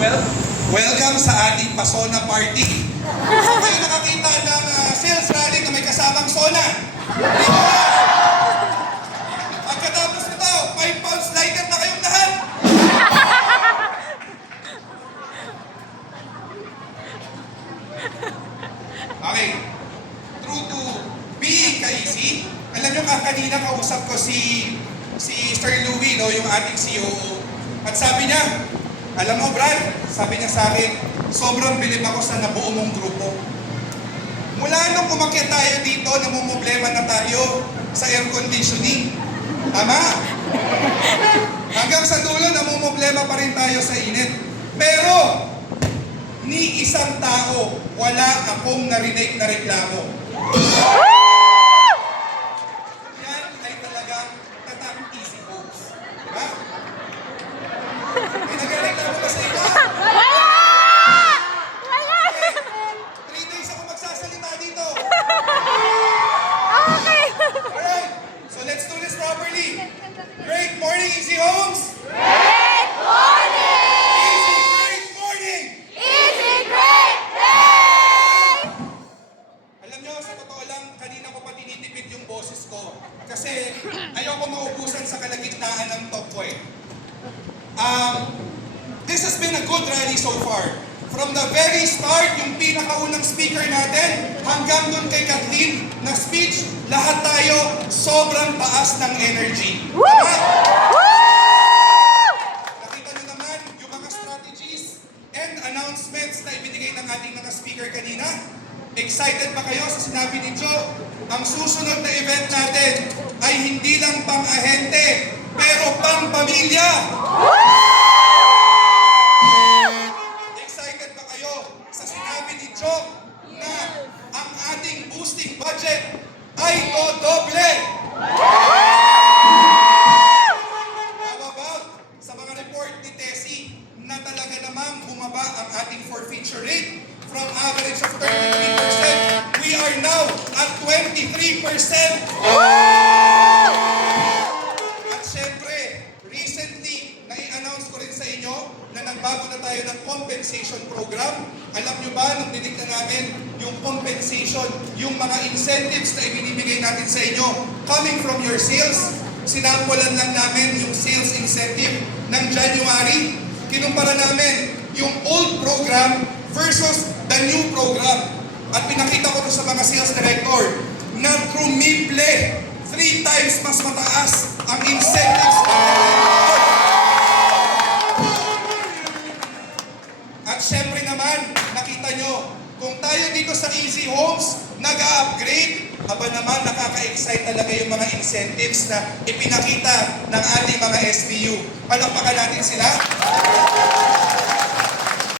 Welcome sa ating Pasona Party. So kayo nakakita ng sales rally na may kasamang Sona. Di ba? Pagkatapos nito, 5 pounds lighter na kayong lahat. Okay. True to being ka-easy. Alam nyo, kanina kausap ko si Sir Louie, no, yung ating COO. At sabi niya, alam mo Brad, sabi niya sa akin, sobrang bilib ako sa nabuo mong grupo. Mula nung umakyat tayo dito, namumblema na tayo sa air conditioning. Tama? Hanggang sa dulo, namumblema pa rin tayo sa init. Pero, ni isang tao, wala akong narinig na reklamo. Yan ay talagang tatak easy folks. Diba? May nagreklamo ba sa inyo? Wala! Wala! 3 days ako magsasalita dito. Okay! Alright, so let's do this properly. Great morning, Easy Homes! Great morning! Easy, great morning! Easy great day! Alam nyo, sa totoo lang, kanina ko pa tinitipid yung boses ko. Kasi ayoko maubusan sa kalagitnaan ng talk ko eh. This has been a good rally so far. From the very start, yung pinakaunang speaker natin, hanggang dun kay Kathleen na speech, lahat tayo sobrang taas ng energy. Woo! Tama? Woo! Nakita nyo naman yung mga strategies and announcements na ibinigay ng ating mga speaker kanina. Excited ba kayo sa sinabi ni Joe? Ang susunod na event natin ay hindi lang pang-ahente, pero pang-pamilya. Excited ba kayo sa sinabi ni Joe na ang ating boosting budget ay dodoble? How about sa mga report ni Tessie na talaga namang bumaba ang ating forfeiture rate from average of 33%, we are now at 23%. At syempre, recently, nai-announce ko rin sa inyo na nagbago na tayo ng compensation program. Alam nyo ba, nung dinig na namin yung compensation, yung mga incentives na ibinibigay natin sa inyo coming from your sales, sinampulan lang namin yung sales incentive ng January. Kinumpara namin yung old program versus the new program. At pinakita ko to sa mga sales director na trumiple 3 times mas mataas ang incentives. At syempre naman, nakita nyo, kung tayo dito sa Easy Homes, nag-upgrade, haba naman nakaka-excite talaga yung mga incentives na ipinakita ng ating mga SBU. Palakpakan natin sila.